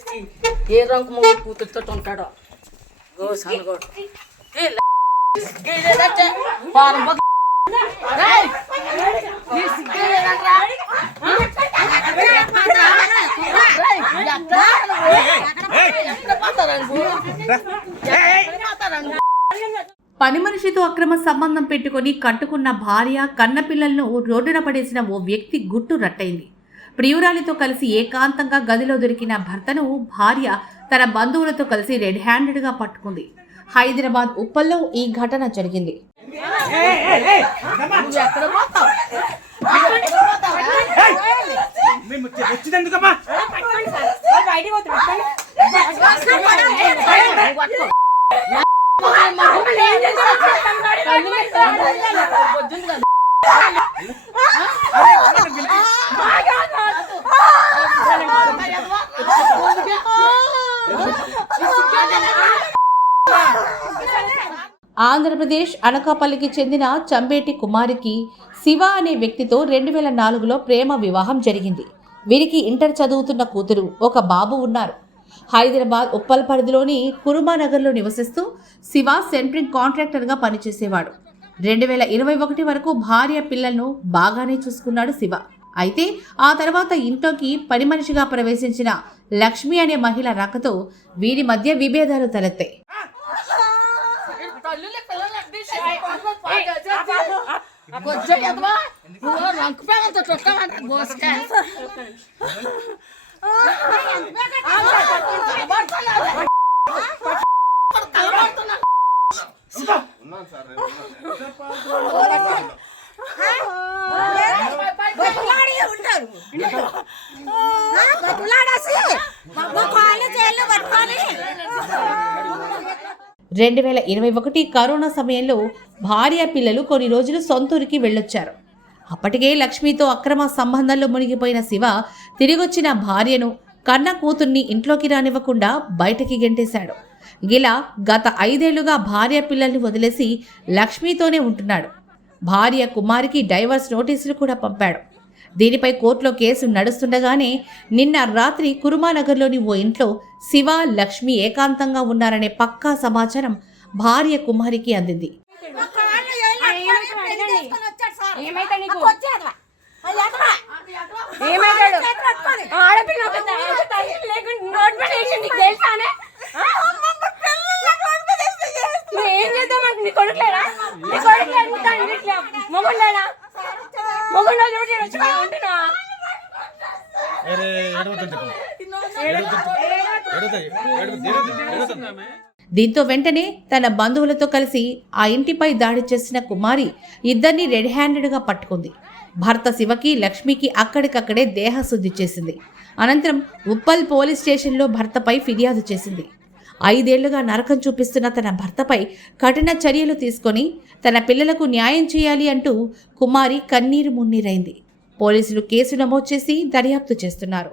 చేసేసి ఏ రంగు మొగ్గు కూతురుతో ఉంటాడో గోసనగోడు పని మనిషితో అక్రమ సంబంధం పెట్టుకుని కట్టుకున్న భార్య కన్నపిల్లలను రోడ్డున పడేసిన ఓ వ్యక్తి గుట్టు రట్టయింది. ప్రియురాలితో కలిసి ఏకాంతంగా గదిలో దొరికిన భర్తను భార్య తన బంధువులతో కలిసి రెడ్ హ్యాండెడ్గా పట్టుకుంది. హైదరాబాద్ ఉప్పల్లో ఈ ఘటన జరిగింది. ఆంధ్రప్రదేశ్ అనకాపల్లికి చెందిన చంబేటి కుమారికి శివ అనే వ్యక్తితో 2004లో ప్రేమ వివాహం జరిగింది. వీరికి ఇంటర్ చదువుతున్న కూతురు, ఒక బాబు ఉన్నారు. హైదరాబాద్ ఉప్పల్ పరిధిలోని కురుమానగర్లో నివసిస్తూ శివ సెంట్రింగ్ కాంట్రాక్టర్గా పనిచేసేవాడు. 2021 వరకు భార్య పిల్లలను బాగానే చూసుకున్నాడు శివ. అయితే ఆ తర్వాత ఇంట్లోకి పని మనిషిగా ప్రవేశించిన లక్ష్మి అనే మహిళ రాకతో వీరి మధ్య విభేదాలు తలెత్తాయి. రెండు 2021 కరోనా సమయంలో భార్య పిల్లలు కొన్ని రోజులు సొంతూరికి వెళ్ళొచ్చారు. అప్పటికే లక్ష్మితో అక్రమ సంబంధాల్లో మునిగిపోయిన శివ తిరిగొచ్చిన భార్యను, కన్న కూతుర్ని ఇంట్లోకి రానివ్వకుండా బయటకి గెంటేశాడు. గిలా గత 5 ఏళ్లుగా భార్య పిల్లల్ని వదిలేసి లక్ష్మితోనే ఉంటున్నాడు. భార్య కుమారికి డైవర్స్ నోటీసులు కూడా పంపాడు. దీనిపై కోర్టులో కేసు నడుస్తుండగానే నిన్న రాత్రి కురుమానగర్లోని ఓ ఇంట్లో శివ, లక్ష్మి ఏకాంతంగా ఉన్నారనే పక్కా సమాచారం భార్య కుమారికి అందింది. దీంతో వెంటనే తన బంధువులతో కలిసి ఆ ఇంటిపై దాడి చేసిన కుమారి ఇద్దరిని రెడ్ హ్యాండెడ్గా పట్టుకుంది. భర్త శివకి, లక్ష్మికి అక్కడికక్కడే దేహశుద్ధి చేసింది. అనంతరం ఉప్పల్ పోలీస్ స్టేషన్లో భర్తపై ఫిర్యాదు చేసింది. 5 ఏళ్లుగా నరకం చూపిస్తున్న తన భర్తపై కఠిన చర్యలు తీసుకొని తన పిల్లలకు న్యాయం చేయాలి అంటూ కుమారి కన్నీరు మున్నీరైంది. పోలీసులు కేసు నమోదు చేసి దర్యాప్తు చేస్తున్నారు.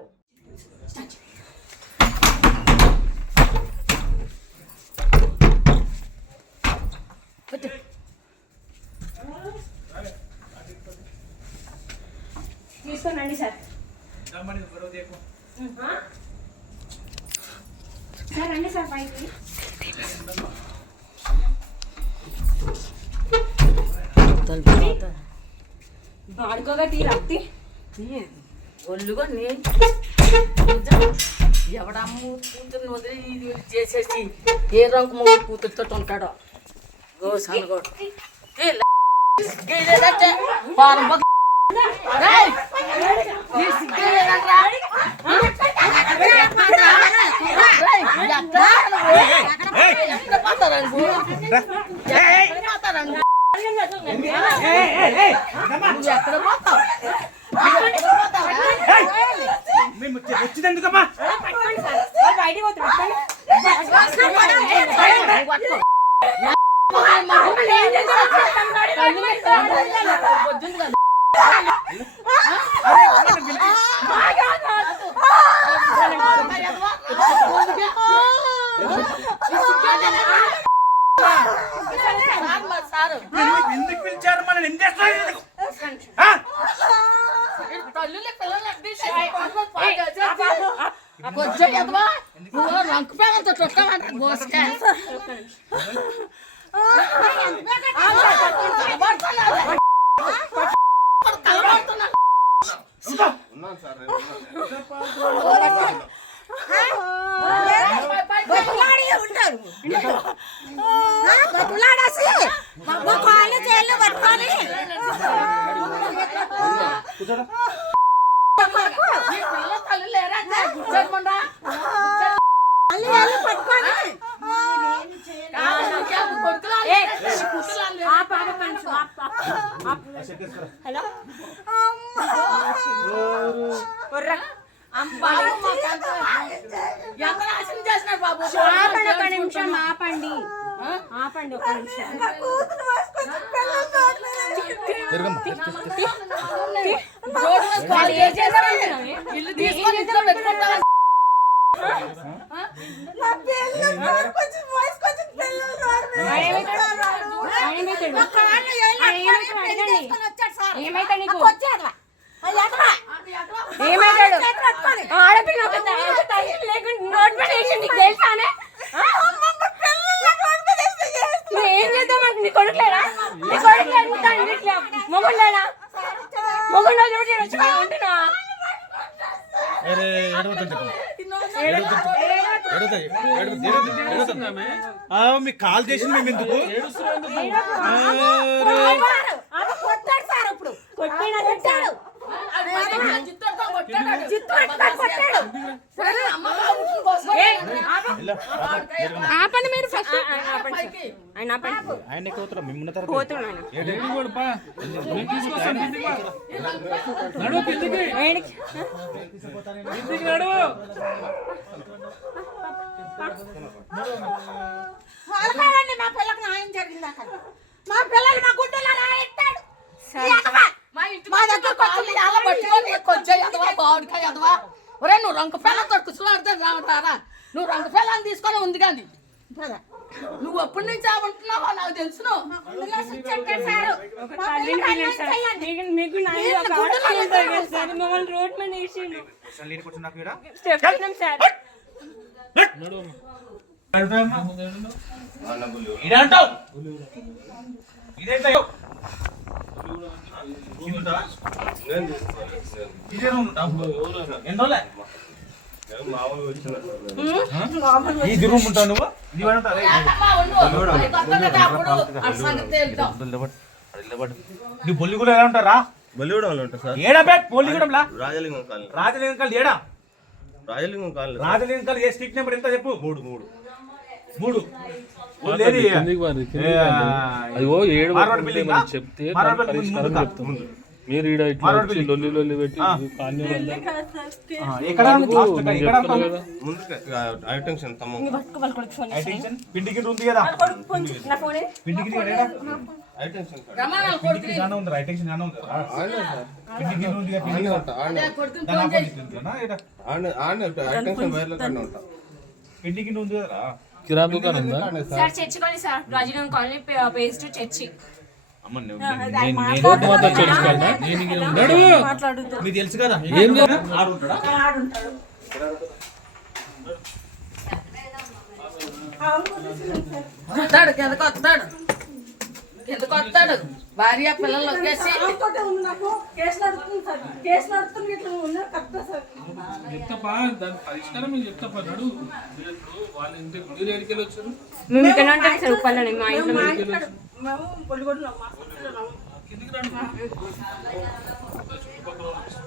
తీసుకోనండి సార్. సార్ రండి సార్ పైకి. బాడుకోగా తీ రక్తి ఒళ్ళుగా నేను ఎవడమ్మ కూతుర్ని వదిలి ఇది చేసేసి ఏ రంగు మొగ్గు కూతురుతో ఉంటాడో గోసనగోడు వచ్చిందెందుకమ్మా ఎందుకు పిలిచారు మన కొంచెం ఎదవా నువ్వు రంకు పేగలతో చుట్టాలంట గోసకే హలో ఎంత నాశనం చేసినాడు బాబు ఆపండి, ఒక నిమిషం ఆపండి. ఆపండి ఒక నిమిషం. ఇల్లు తీసుకొని ఇంట్లో పెట్టుకుంటాను ఏమైతే నీకు ఏమైతాడు ఆడపిల్ల నోటిఫికేషన్ నీకు తెలుసానే ఏం చేద్దామంటే నీ కొడుకులేరా నీ కొడుకులేరా మొగుళ్ళేనా మొగుళ్ళ వచ్చి ఉంటున్నా మీకు కాల్ చేసింది మేము ఎందుకు కొట్టాడు సార్ ఇప్పుడు కొట్టాడు ఆపండి మీరు ఫస్ట్ ఆయన ఆయన పోతున్నాను మా పిల్లకి న్యాయం జరిగింది అక్కడ మా పిల్లలు మా గుడ్డలో రాయెట్టాడు మా దగ్గర పట్టుకొని కొంచెం ఎదవా బావుడికాయ ఎదవా ఒరే నువ్వు రంగు పిల్లతో కుసులాడితే రావటారా నువ్వు రంగు పిల్లని తీసుకొని ఉంది కానీ నువ్వు ఎప్పటి నుంచి ఉంటున్నావో నాకు తెలుసును మీకు మమ్మల్ని రోడ్ మీద వేసిండు సార్ ఇదంటావు ఈ రూమ్ ఉంటావు నువ్వు నీ బొల్లిగూడ ఎలా ఉంటారా బలిగూడెంలో ఉంటా సార్. ఏడా బే బొల్లిగూడెంలా రాజలింగం కాలనీ. రాజలింగం కాలనీ ఏడా రాజలింగం కాలనీ. రాజలింగం కాలనీ ఏ స్ట్రీట్ నెంబర్ ఎంత చెప్పు 3. అదిగో 7 చెప్తే పరిష్కారం చెప్తాం. మీరు ఈడ ఇట్లా వచ్చి లొల్లి లొల్లి పెట్టి కాలనీ అటెన్షన్ తమ్ము. పిండికి ఉంది కదా పిండికి అటెన్షన్ పిండికి గానే ఉంది అటెన్షన్ గానే ఉంది పిండికి ఉంది కదా పిండికి దాని ఆపోజిట్ ఉందా ఏడా అటెన్షన్ వైర్ల కన్నా ఉంటా. పిండికి ఉంది కదా కిరా దుకాణం ఉందా? సార్ చర్చికోండి సార్ రాజీవ్ కాలనీ పేస్ట్ చర్చి మీకు తెలుసు కదా ఏం వస్తాడు కిందకు వస్తాడు కిందకు వస్తాడు భార్య పిల్లలు వచ్చేసి చెప్తాపా దాని పరిష్కారం మీకు చెప్తాపా నడు. వాళ్ళ ఇంటి గుడి ఎడికెళ్ళి వచ్చారు. మేము ఇక్కడ ఉంటాం సార్ ఉప్పల్లోనే మా ఇంట్లో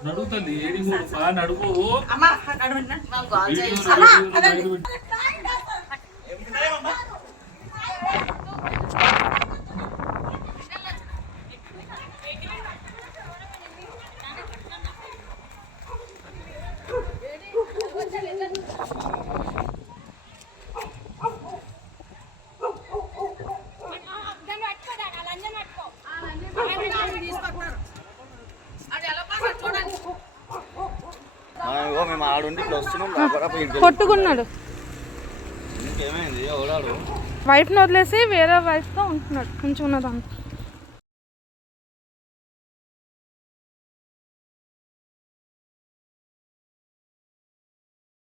నడుగుతుంది 7 నడుపు మేము ఆడుండి ఇట్లా వస్తున్నాం. కొట్టుకున్నాడు. ఇంకేమైంది ఓడాడు వైఫ్ని వదిలేసి వేరే వైఫ్తో ఉంటున్నాడు ఉంచుకున్నదాన్ని.